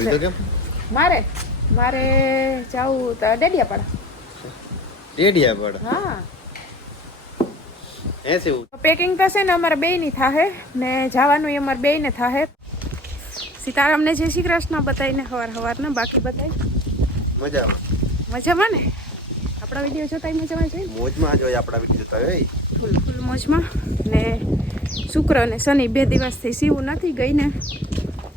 છે. મારે? મારે જાવું તો ડેડિયાપાડા. ડેડિયા પડ હા પેકિંગ તો છે ને અમારે બે ની થાહે. ને જવાનું અમારે બે બેયને થાહે. સીતારામને જય શ્રી કૃષ્ણ બતાવીને હવાર હવારના બાકી બતાવી મજામાં. મજામાં ને? આપણા વીડિયો જોતા મજામાં જોઈએ મોજમાં જોઈએ આપણા વીડિયો જોતા હોય. ફૂલ ફૂલ મોજમાં. ને શુક્ર ને શનિ બે દિવસથી સીવું નથી ગઈ ને.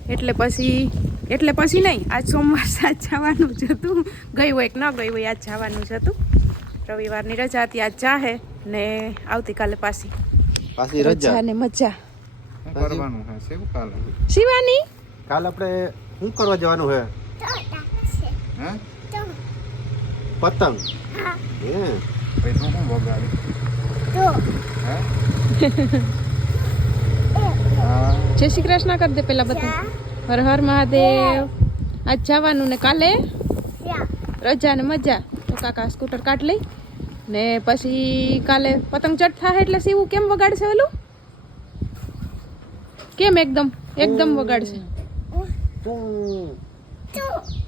એટલે પછી એટલે પછી નહીં આજ સોમવાર સાજ જવાનું જ હતું. ગઈ હોય કે ન ગઈ હોય આજ જવાનું જ હતું. રવિવારની રજા હતી આજ જાહે ને આવતીકાલે પાછી. પાછી રજા? ને મજા. કરવાનું હે? શું કાલે? શિવાની? કાલ આપણે શું કરવા જવાનું હે? હે? પતંગ. હે. હે. જય શ્રી કૃષ્ણ કરી દે પેલા બધા હર હર મહાદેવ. આજ જવાનું ને કાલે? રજા ને મજા. તો કાકા સ્કૂટર કાઢ લઈ ને પછી કાલે પતંગ ચટ થાય એટલે સીવું કેમ વગાડશે ઓલું કેમ એકદમ? એકદમ વગાડશે. તું.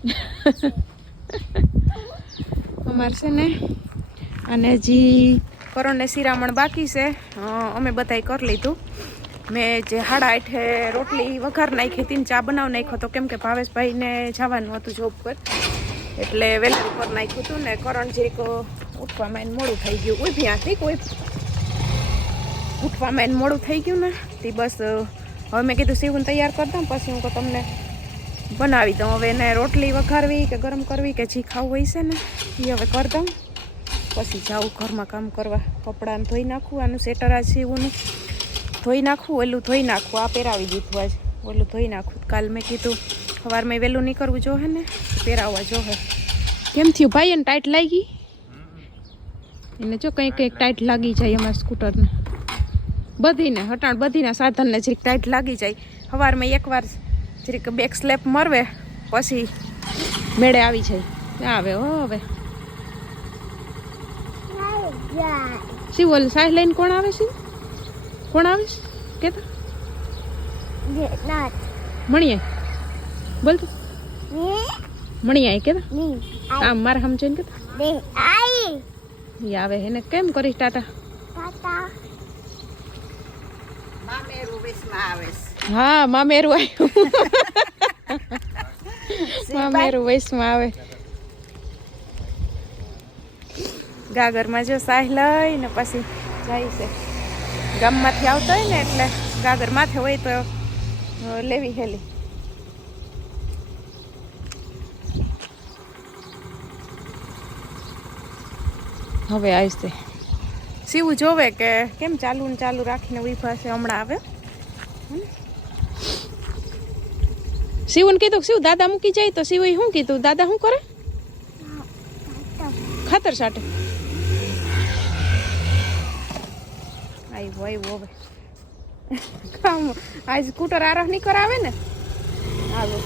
અમારે છે ને અને હજી પરોને ને શિરામણ બાકી છે. અમે બધાય કરી લીધું. મેં જે હાડા આઠે રોટલી વઘાર નાખી હતી ચા બનાવ નાખ્યો તો કેમ કે ભાવેશભાઈને જવાનું હતું જોબ પર. એટલે વેલર ઉપર નાખ્યું હતું ને કરણ જરીક ઉઠવામાં એને મોડું થઈ ગયું. ઊભી આથી કોઈ ઉઠવામાં એને મોડું થઈ ગયું ને, તે બસ, હવે મેં કીધું સીવું તૈયાર કરી દઉં, પછી હું તો તમને બનાવી દઉં. હવે એને રોટલી વઘારવી કે ગરમ કરવી કે જી ખાવું હોય છે ને એ હવે કરી દઉં. પછી જાઉં ઘરમાં કામ કરવા કપડાને ધોઈ નાખું, આનું સેટર આ સીવું ધોઈ નાખું, ઓલું ધોઈ નાખું, આ પહેરાવી દીધું આજ. ઓલું ધોઈ નાખું. કાલ મેં કીધું, સવારમાં વહેલું નીકળવું જોહે ને પહેરાવવા જોહે. કેમ થયું ભાઈ, એને ટાઈટ લાગી? એને જો કંઈક કંઈક ટાઈટ લાગી જાય અમારા સ્કૂટરને. બધીને, હટાણ બધીના સાધનને જરીક ટાઈટ લાગી જાય. સવારમાં એકવાર જરીક બેક સ્લેપ મરવે, પછી મેળે આવી જાય. આવે હો હવે શિવ ઓલ સાહેબ લઈને કોણ આવે છે? કોણ આવે છે? કેતા મણીએ. બોલ તું. મણીએ કેતા આમ મારે સમજાઈને કેતા ઈ આવે એને કેમ કરીશ ટાટા? હા મામેરું આવ્યું મામેરું વૈશમાં આવે. ગાગરમાં જો સાહ લઈને પછી જાય છે. ગામમાંથી આવતો હોય ને એટલે ગાગર માથે હોય તો લેવી હેલી. હવે આવશે સીવું જોવે કે કેમ ચાલુ ને ચાલુ રાખીને ઊભા છે હમણાં આવે. શિવને કીધું શિવ દાદા મૂકી જાય તો શિવ શું કીધું? દાદા શું કરે? ખાતર. સાટે આવ્યો આવ્યો હવે. કામ, આજ સ્કૂટર આરહ નહીં કરાવે ને? આવો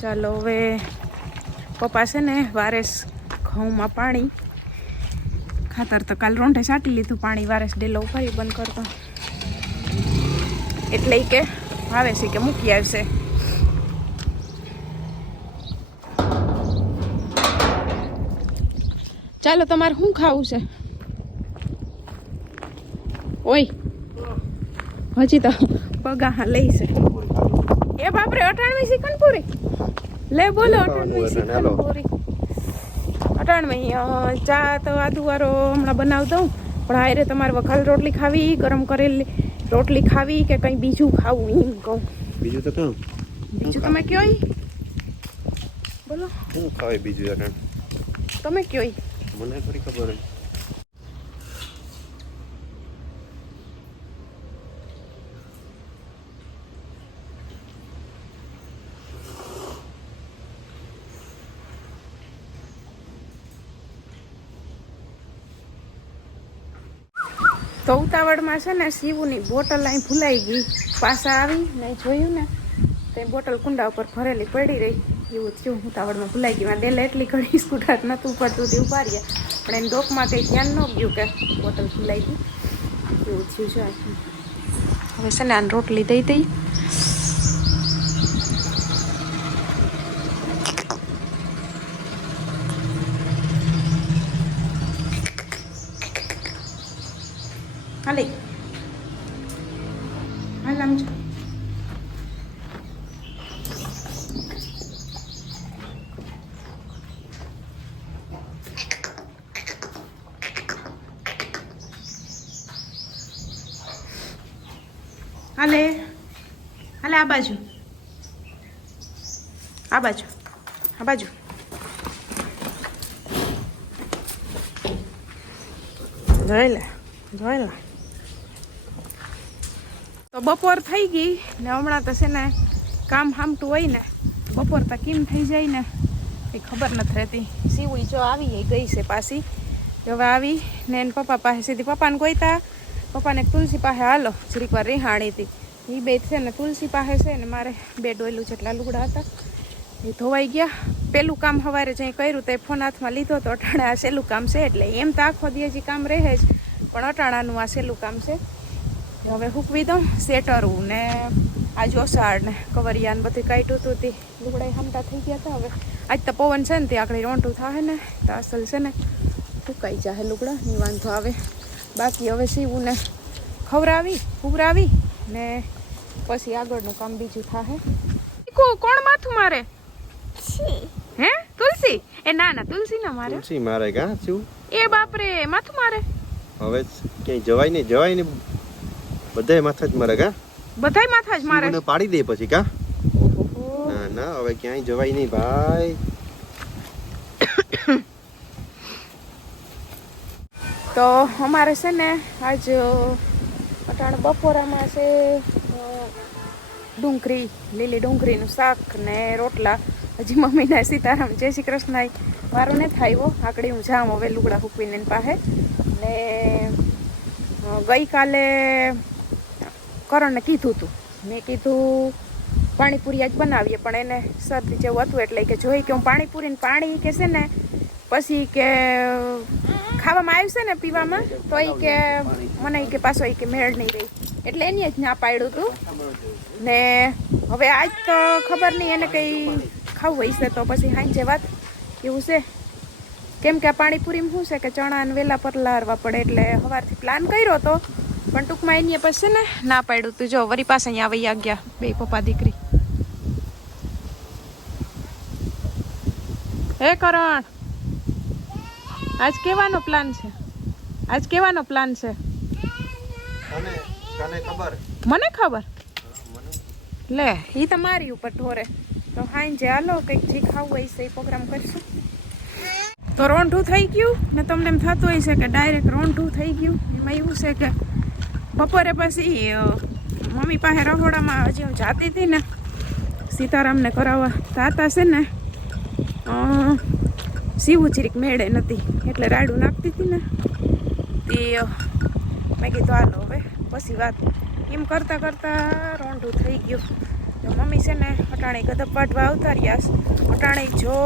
ચાલો હવે પપ્પા છે ને વારેસ ઘઉંમાં પાણી ખાતર તો કાલ રોંઢે સાટી લીધું, પાણી વારેસ ડેલો ઉપાડી બંધ કરતો. એટલે કે આવે છે કે મૂકી આવશે. ચાલો તમારે શું ખાવું છે? ઓય. હજી તો પગા લઈ છે. એ બાપરે અઠાણવી ચિકન પૂરી લે બોલો અઠાણવી હાલો. પૂરી અઠાણવી ચા તો આદુ વારો હમણાં બનાવ દઉં. પણ હારે તમારે વખાલ રોટલી ખાવી ગરમ કરેલી રોટલી ખાવી કે કંઈ બીજું ખાવું એમ કહું. બીજું તો કહું બીજું તમે કયો? બોલો. શું ખાવાય બીજું તમે કયો? મને થોડી ખબર હોય. તો ઉતાવળમાં છે ને શિવની બોટલ અહીં ભૂલાઈ ગઈ. પાછા આવી ને જોયું ને, તે બોટલ કુંડા ઉપર ભરેલી પડી રહી. એવું થયું. હું તાવડમાં ભૂલાઈ મારે ડેલે એટલી ઘણી સ્કૂટર નહોતું પડતું તે ઉપાડીએ પણ એને ડોકમાં કંઈ ધ્યાન ન ગયું કે બોટલ ભૂલાઈ ગઈ. એવું થયું છે. હવે છે ને આને રોટલી દઈ દઈ હાલે હાલ આમ જો હાલે હાલે આ બાજુ. આ બાજુ. આ બાજુ. જોઈ તો બપોર થઈ ગઈ ને હમણાં તો છે ને કામ હામટું હોય ને, બપોર તો કેમ થઈ જાય ને, એ ખબર નથી રહેતી. સીવડી જો આવી ગઈ છે પાછી. હવે આવી ને એને પપ્પા પાસે સીધી પપ્પાને ગોઈતા પપ્પાને તુલસી પાસે હાલો, જરીક વાર રિહાણી હતી. એ બે છે ને તુલસી પાસે છે ને મારે બે ડોયલું જેટલા લુગડા હતા. એ ધોવાઈ ગયા. પેલું કામ સવારે જ્યાં કર્યું તો એ ફોન હાથમાં લીધો તો અટાણે આ સહેલું કામ છે. એટલે એમ તો આખો દી કામ રહે જ. પણ અટાણાનું આ સહેલું કામ છે. હવે હૂકવી દઉં સેટરું ને આ જોસાડ ને કવરિયા ને બધું કાઢ્યું હતું તે લુગડા હમતા થઈ ગયા હતા. હવે આજ તો પવન છે ને તે આગળ રોંટું થાય ને તો અસલ છે ને ફૂંકાઈ જાય લુગડા. ની વાંધો આવે. બાકી હવે સીવું ને ખવડાવી, ઉભરાવી ને પછી આગળનું કામ બીજું થાય કોણ માથું મારે? હે? તુલસી? એ ના ના તુલસી ના મારે. તુલસી મારે કા? શું? એ બાપરે માથું મારે. હવે ક્યાંય જવાય નહીં જવાય નહીં. બધાય માથા જ મારે કા? બધાય માથા જ મારે. પાડી દે પછી કા? ના ના હવે ક્યાંય જવાય નહીં ભાઈ. તો અમારે છે ને આજ અટાણ બપોરામાં છે. ડુંગળી લીલી ડુંગળીનું શાક ને રોટલા. હજી મમ્મીના સીતારામ, જય શ્રી કૃષ્ણ મારો ને થાય આકડી હું જામ હવે લુગડા હૂકવીને પાસે. ને ગઈકાલે કરણને કીધું હતું મેં કીધું, પાણીપુરી આજ બનાવીએ, પણ એને શરદી જેવું હતું એટલે કે જોઈ કે હું પાણીપુરી પાણી કે છે ને, પછી કે ખાવામાં આવ્યું છે ને પીવામાં, તો એ કે, મને કે પાછો એ કે મેળ નહીં રહી. એટલે એની જ ના પાડ્યું હતું ને હવે આજ તો ખબર નહીં એને કંઈ ખાવું હશે તો પછી હાંજે વાત એવું છે. કેમ કે આ પાણીપુરીમાં શું છે કે ચણા ને વેલા પરલારવા પડે એટલે સવારથી પ્લાન કર્યો હતો પણ ટૂંકમાં એની પછી ને ના પાડ્યું તું. જો, વરી પાસે અહીંયા આવી ગયા બે પપ્પા દીકરી. હે કરણ, આજ કેવાનો પ્લાન છે? આજ કેવાનો પ્લાન છે? તને ખબર? મને ખબર? લે એ તો મારી ઉપર ઢોરે. તો હાંજે હાલો, કંઈક જે ખાવું હોય છે, એ પ્રોગ્રામ કરશું. તો રોંઢું થઈ ગયું, ને તમને એમ થતું હોય છે કે ડાયરેક્ટ રોંઢું થઈ ગયું. એમાં એવું છે કે બપોરે પછી મમ્મી પાસે રહોડામાં હજી હું જાતી હતી ને, સીતારામને કરાવવા. તાતા છે ને સીવું ચીરીક મેળે નથી એટલે રાડું નાખતી હતી ને. તે મેં કીધું, હાલો હવે. પછી વાત. એમ કરતાં કરતાં રોંઢું થઈ ગયું. તો મમ્મી છે ને અટાણે ગદપ વાટવા આવતા રહ્યા અટાણે જો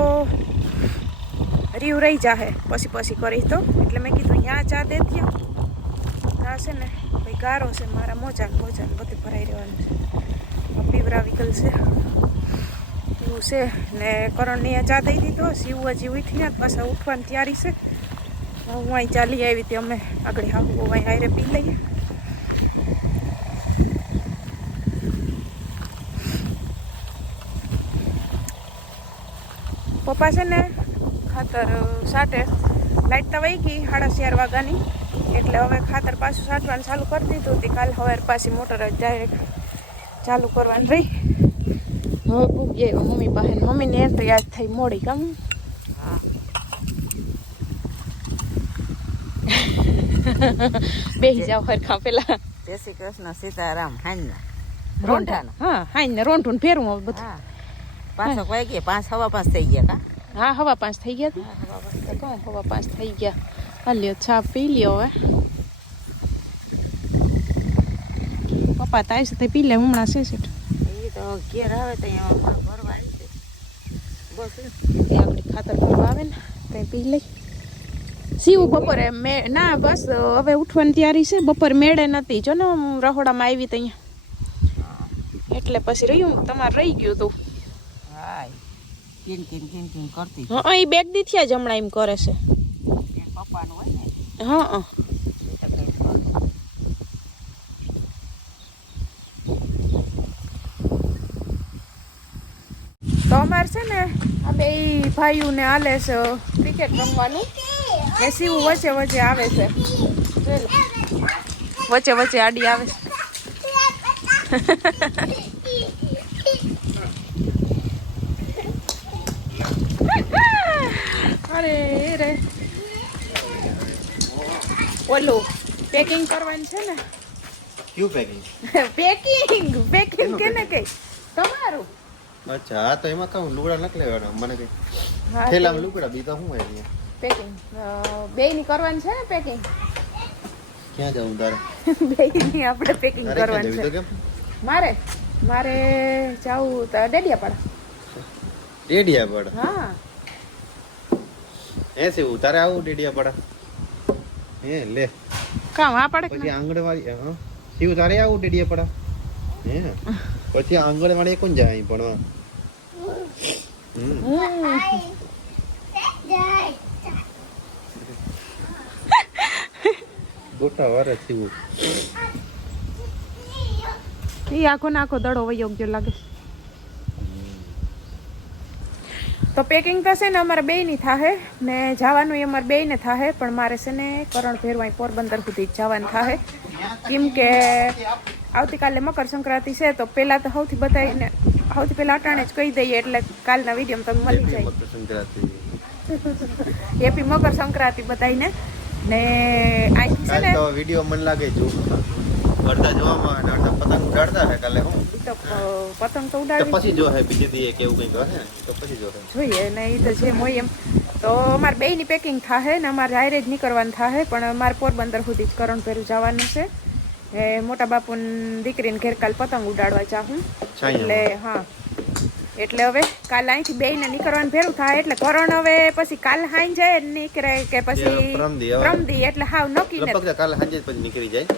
રીવ રહી જાહે. પછી પછી કરી તો. એટલે મેં કીધું અહીંયા ચા દે ત્યાં આ છે ને ભાઈ ગારો છે, મારા મોજા મોજા બધું ભરાઈ રહેવાનું છે. પીવરા વિકલ છે. એવું છે ને કરણની ચા દઈ દીધો. શિવ હજી ઉઠીને પાછા ઉઠવાની તૈયારી છે. હું અહીં ચાલી આવી હતી અમે આગળ હાવું અહીં આયરે પી લઈએ. પપ્પા છે ને ખાતર સાટે. લાઈટ તો વહી ગઈ સાડા ચાર વાગ્યાની. એટલે હવે ખાતર પાછું સાટવાનું ચાલુ કરી દીધું હતી. કાલ હવે પાછી મોટર જ ડાયરેક્ટ ચાલુ કરવાની રહી. હવે મમ્મી પાસે મમ્મીને એન્ટ્રી તો યાદ થઈ મોડી કામ બેહી જાવ હરખા પેલા. જય શ્રી કૃષ્ણ સીતારામ હાંજના. ને રોંઢાના. હા હા ને રોંઢું ફેરવું બધું. પાંચ વાગી ગયા પાંચ સવા પાંચ થઈ ગયા કા? હા હવા પાંચ થઈ ગયા તો કહું હવા પાંચ થઈ ગયા. આ લ્યો ચા પી લ્યો હવે. પપ્પા તાઈ સાથે પી લે હમણાં છે છે એ તો ઘેર આવે તો અહીંયા ભરવા આવી છે બસ એ. આપણે ખાતર ભરવા આવે ને તે પી લઈ સીવું બપોરે મે ના બસ હવે ઉઠવાની તૈયારી છે. બપોરે મેળે નથી. જો ને હું રહોડામાં આવી ત્યાં એટલે પછી રહ્યું તમારે રહી ગયું તું. હાય કિન કિન કિન કિન કરતી હા એ બેગ દી જ હમણાં એમ કરે છે. પપ્પાનું હોય ને? હા તો અમારે છે ને આ બે ભાઈઓને હાલે છે ક્રિકેટ રમવાનું. એ શિવ વચ્ચે વચ્ચે આવે છે. વચ્ચે વચ્ચે આડી આવે છે. અરે રે. ઓલું પેકિંગ કરવાનું છે ને? ક્યુ પેકિંગ પેકિંગ પેકિંગ કે ને કઈ? તમારું? અચ્છા હા તો એમાં કહું લુગડા નથી લેવાના. મને કઈ થેલામાં લુગડા બીજા શું હોય પેકિંગ બે ની કરવાનું છે ને પેકિંગ ક્યાં જવું તારે? બે ની આપણે પેકિંગ કરવાની છે. મારે? મારે જાવું તો ડેડિયાપાડા. ડેડિયાપાડા? હા. એ ઉતારે તારે આવું ડેડિયા પડા? હે લે. આ પડે પછી આંગણવાડી હા શિવ તારે આવું ડેડિયા પડા? હે? પછી આંગણવાડી કોણ જાય અહીં ભણવા. ગોટા વારે શિવ. ઈ આખો નાખો દડો વયો લાગે છે. તો પેકિંગ તો છે ને અમારે બે ની થાહે. ને જવાનું એ અમારે બે ને થાહે પણ મારે છે ને કરણ ભેરવાઈ પોરબંદર સુધી જવાનું થાહે. કેમ કે આવતીકાલે મકર સંક્રાંતિ છે તો પહેલાં તો સૌથી બધાને સૌથી પહેલાં અટાણે જ કહી દઈએ એટલે કાલના વીડિયો તમે મળી જાય. મકર સંક્રાંતિ. હેપી મકર સંક્રાંતિ બધાને ને અહીંથી છે ને વીડિયો મને લાગે જો અડધા જોવામાં અને અડધા પતંગ ઉડાડતા હે કાલે હું? તો પતંગ તો ઉડાડી પછી જો હે બીજે દી કેવું કંઈક હે તો પછી જો જોઈએ ને એ તો જેમ હોય એમ. તો અમારે બેયની પેકિંગ થાહે ને અમારે હારે જ નીકળવાનું થાહે પણ અમારે પોરબંદર સુધી જ કરણ ભેરું જવાનું છે. એ મોટા બાપુ દીકરીને ઘેર કાલ પતંગ ઉડાડવા ચાહું એટલે હા. એટલે હવે કાલ અહીંથી બેયને નીકળવાનું ભેરું થાય એટલે કરણ હવે પછી કાલ હાઈ જાય નીકળે કે પછી પ્રમદી એટલે હાવ નક્કી કાલ સાંજે પછી નીકળી જાય.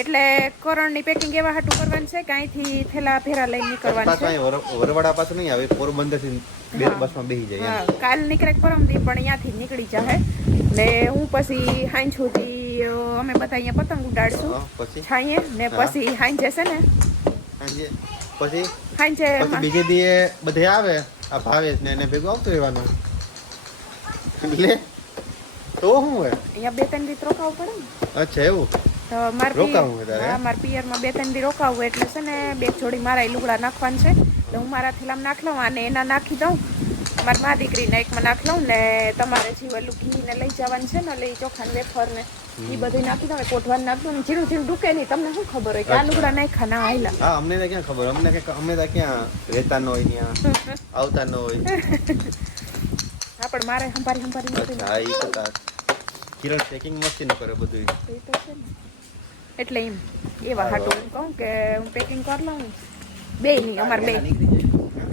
એટલે કરણની પેકિંગ એવા હાટું કરવાનું છે કે અહીંથી થેલા ફેરા લઈને નીકળવાનું છે? વરવાડા પાસે નહીં આવે પોરબંદરથી બે હા. બસમાં બેસી જાય હા કાલ નીકળે પરમદી પણ અહીંયાથી નીકળી જાય ને હું પછી હાંજ સુધી અમે બધા અહીંયા પતંગ ઉડાડશું. હા, પછી? છાંયે ને પછી હાંજે છે ને? પછી? હાંજે બીજે દીએ બધે આવે આ ભાવેશ ને એને ભેગું આવતું રહેવાનું. એટલે તો શું હોય? અહીંયા બે ત્રણ દી રોકાવું પડે ને? અચ્છા એવું? તો માર પિયરમાં બે ત્રણ દી રોકાવું એટલે છે ને બે જોડી મારા લુગડા નાખવાનું છે. તો હું મારા થેલામાં નાખ લઉં અને એના નાખી દઉં. મારી મા દીકરીને એકમાં નાખ લઉં ને તમારે જીવલું ઘીને લઈ જવાનું છે ને લઈ ચોખાને વેફર ને એ બધું નાખી દઉં કોઠવાનું નાખ દઉં ઝીણું ઝીણું ડૂકે નહીં તમને શું ખબર હોય કે આ. લુગડા નાખ્યા ના આયલા હા અમને ક્યાં ખબર? અમને અમે તો ક્યાં રહેતા ન હોય ત્યાં આવતા ન હોય. હા પણ મારે સંભારી સંભારી કિરણ પેકિંગ મસ્તી ન કરે બધું એટલે એમ. એવા હાટું હું કહું કે હું પેકિંગ કરી લઉં. બે નહીં અમારે બે.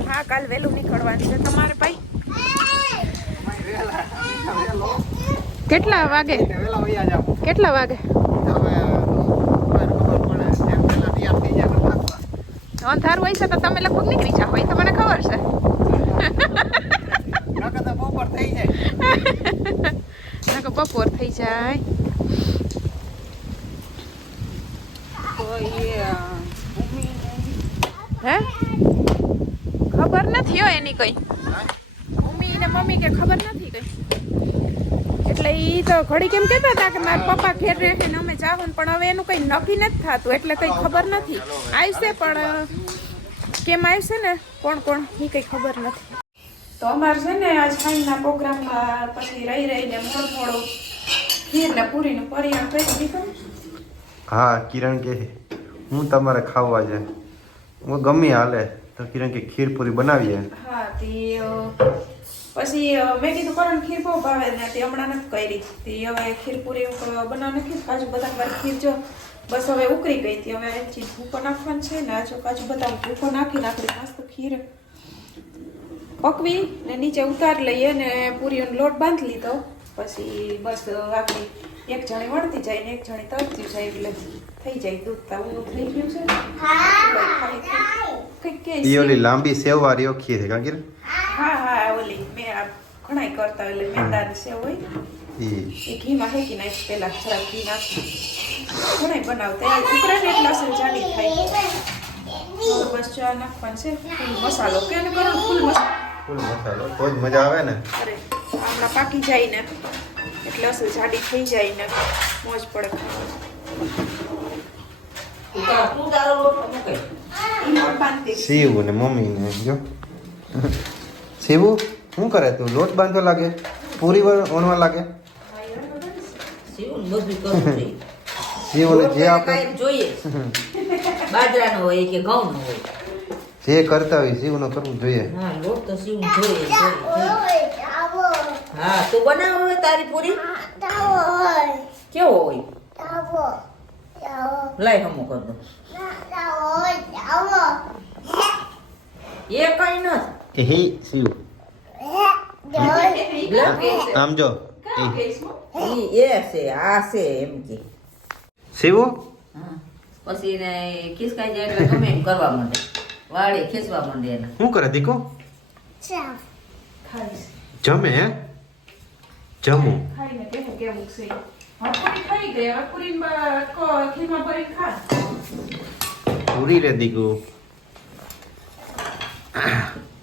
હા કાલ વહેલું નીકળવાનું છે તમારે ભાઈ? કેટલા વાગે? કેટલા વાગે? અંધારું હોય છે તો તમે લગભગ નીકળી જાઓ એ તો મને ખબર છે નકર બપોર થઈ જાય હે ખબર નથી હો એની કઈ મમ્મી ને મમ્મી કે ખબર નથી કઈ એટલે ઈ તો ઘડી કેમ કહેતા હતા કે મારા પપ્પા ઘેર રહે ને અમે જાવું પણ હવે એનું કઈ નક્કી નથી થતું એટલે કઈ ખબર નથી આવશે પણ કેમ આવશે ને કોણ કોણ એ કઈ ખબર નથી તો અમારે છે ને આ સાંજના પ્રોગ્રામમાં પછી રહી રહીને મોડ મોડો ખીર ને પૂરીનું પરિણામ કરી દીધું. હા કિરણ કે હું તમારે ખાવા છે હું ગમે હાલે તો કિરણ કે ખીર પૂરી બનાવીએ હા તે પછી મેં કીધું કરણ ખીર બહુ ભાવે ને તે હમણાં નથી કરી. તે હવે ખીર પૂરી બનાવ નથી. કાજુ બદામ વાળી ખીર જો બસ હવે ઉકળી ગઈ હતી. હવે ચીજ ભૂકો નાખવાનું છે ને આ જો કાજુ બદામ ભૂકો નાખી નાખી મસ્ત ખીર પકવી ને નીચે ઉતાર લઈએ ને પૂરીઓનો લોટ બાંધી લીધો. પછી બસ આપણી એક જણી વળતી જાય ને એક જણી તરતી જાય એટલે થઈ જાય દૂધ તાવું થઈ ગયું છે. કંઈક ઓલી લાંબી સેવ વાળી ઓખી છે કાકીર? હા હા ઓલી મેં આ ઘણાય કરતા એટલે મેંદાની સેવ હોય. એ ઘીમાં હેકી નાખી પેલા થોડા ઘી નાખી. ઘણાય બનાવતા એ ઉકળે ને એટલે જાડી થાય. બસ ચા નાખવાનું છે ફૂલ મસાલો. કે ફૂલ મસાલો ફૂલ મસાલો તો જ મજા આવે ને? અરે આમલા પાકી જાય ને એટલે અસલ જાડી થઈ જાય ને મોજ પડે. ખાવાની. તું તારો- તું તારો લોટ મૂકે ઈ લોટ બાંધી દઈશ. શિવ ને મમ્મી ને જો. શિવુ શું કરે તું? લોટ બાંધવા લાગે? પૂરી વણવા લાગે? સીવું ને બધું કરવું જોઈએ. શિવને લોટ જે તો આપણે કાંઈ જોઈએ. બાજરાનો હોય કે ઘઉંનો હોય. જે કરતા હોય શિવનો કરવું જોઈએ. હા લોટ તો સીવું જોઈએ. હા તું બનાવો તારી પૂરી? કેવો હોય? લાય હમો કર દો એ કઈ નથી. એ હે શિવ. આમ જો. એ. છે આ છે એમ કે. શિવ. પછી એને ખિસકાઈ જાય એટલે ગમે એમ કરવા માંડે. વાળી ખેંચવા માંડે એને. શું કરે દીકો? જમે હે? જમું. ખાઈને કેવું કેવું છે? હવે પૂરી ખાઈ ગઈ. હવે પૂરીમાં કો- ભરીને ખા પૂરી રે દીકુ.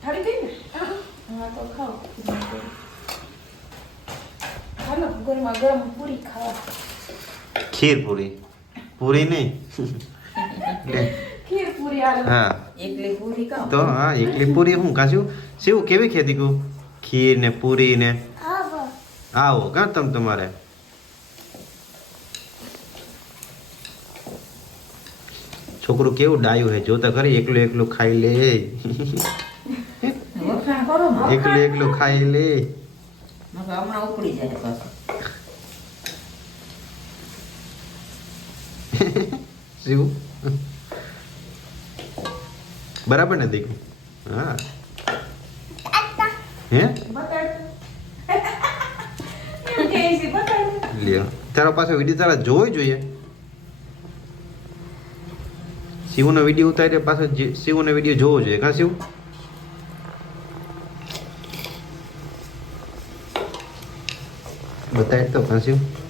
ઠરી ગઈ ને? હા તો ખાઓ. હાલો ગરમા ગરમ પૂરી ખાવા. ખીર પૂરી. પૂરી નહીં. હા. એકલી પૂરી કામ? તો હા એકલી પૂરી હું કાશું શું કેવી ખેતી કુ ખીર ને પૂરી ને? આવો. કા તમ તમારે? છોકરું કેવું ડાયું હે? જોતા ખરી એકલું એકલું ખાઈ લે. એકલું એકલું ખાઈ લે. હમણાં ઉપડી જાય પાછું. શિવ બરાબર ને દીકરી? હા. હે? લ્યો. તારો પાછો વીડિયો તારા જોવો જોઈએ. શિવનો વીડિયો ઉતારીને પાછો શિવનો વીડિયો જોવો જોઈએ. કા શિવ? બતાય તો, કા શિવ?